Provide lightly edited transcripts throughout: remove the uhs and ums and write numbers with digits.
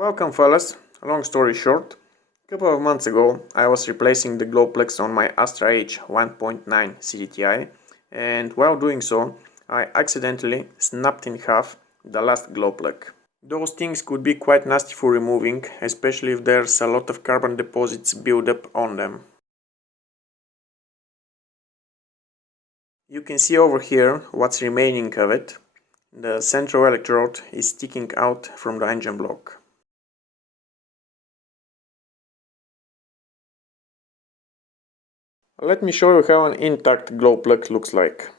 Welcome fellas, long story short, a couple of months ago I was replacing the glow plugs on my Astra H 1.9 CDTI, and while doing so I accidentally snapped in half the last glow plug. Those things could be quite nasty for removing, especially if there's a lot of carbon deposits built up on them. You can see over here what's remaining of it. The central electrode is sticking out from the engine block. Let me show you how an intact glow plug looks like.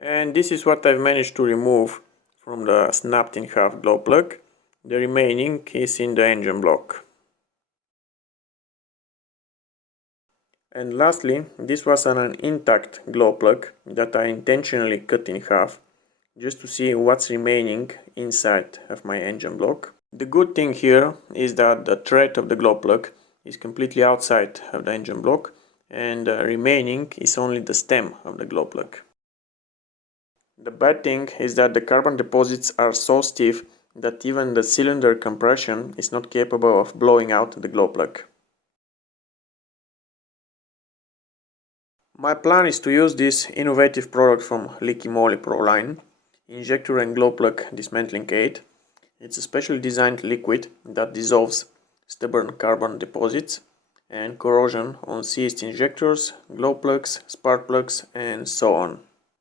And this is what I've managed to remove from the snapped in half glow plug. The remaining is in the engine block. And lastly, this was an intact glow plug that I intentionally cut in half just to see what's remaining inside of my engine block. The good thing here is that the thread of the glow plug is completely outside of the engine block, and the remaining is only the stem of the glow plug. The bad thing is that the carbon deposits are so stiff that even the cylinder compression is not capable of blowing out the glow plug. My plan is to use this innovative product from Liqui Moly Pro line, Injector and Glow Plug Dismantling Aid. It's a specially designed liquid that dissolves stubborn carbon deposits and corrosion on seized injectors, glow plugs, spark plugs, and so on.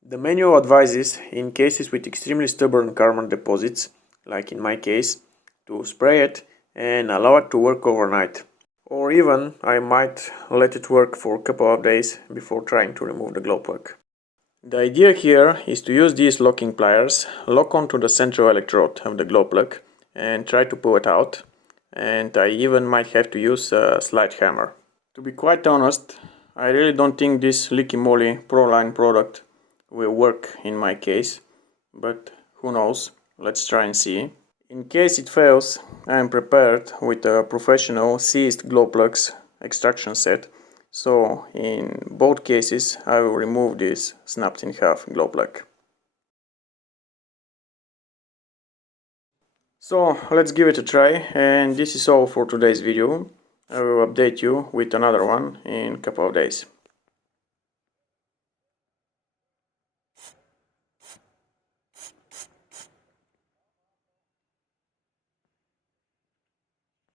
The manual advises, in cases with extremely stubborn carbon deposits, like in my case, to spray it and allow it to work overnight. Or even I might let it work for a couple of days before trying to remove the glow plug. The idea here is to use these locking pliers, lock onto the central electrode of the glow plug and try to pull it out, and I even might have to use a slide hammer. To be quite honest, I really don't think this Liqui Moly Pro line product will work in my case, but who knows, let's try and see. In case it fails, I am prepared with a professional seized glow plugs extraction set, so in both cases I will remove this snapped in half glow plug. So let's give it a try, and this is all for today's video. I will update you with another one in a couple of days.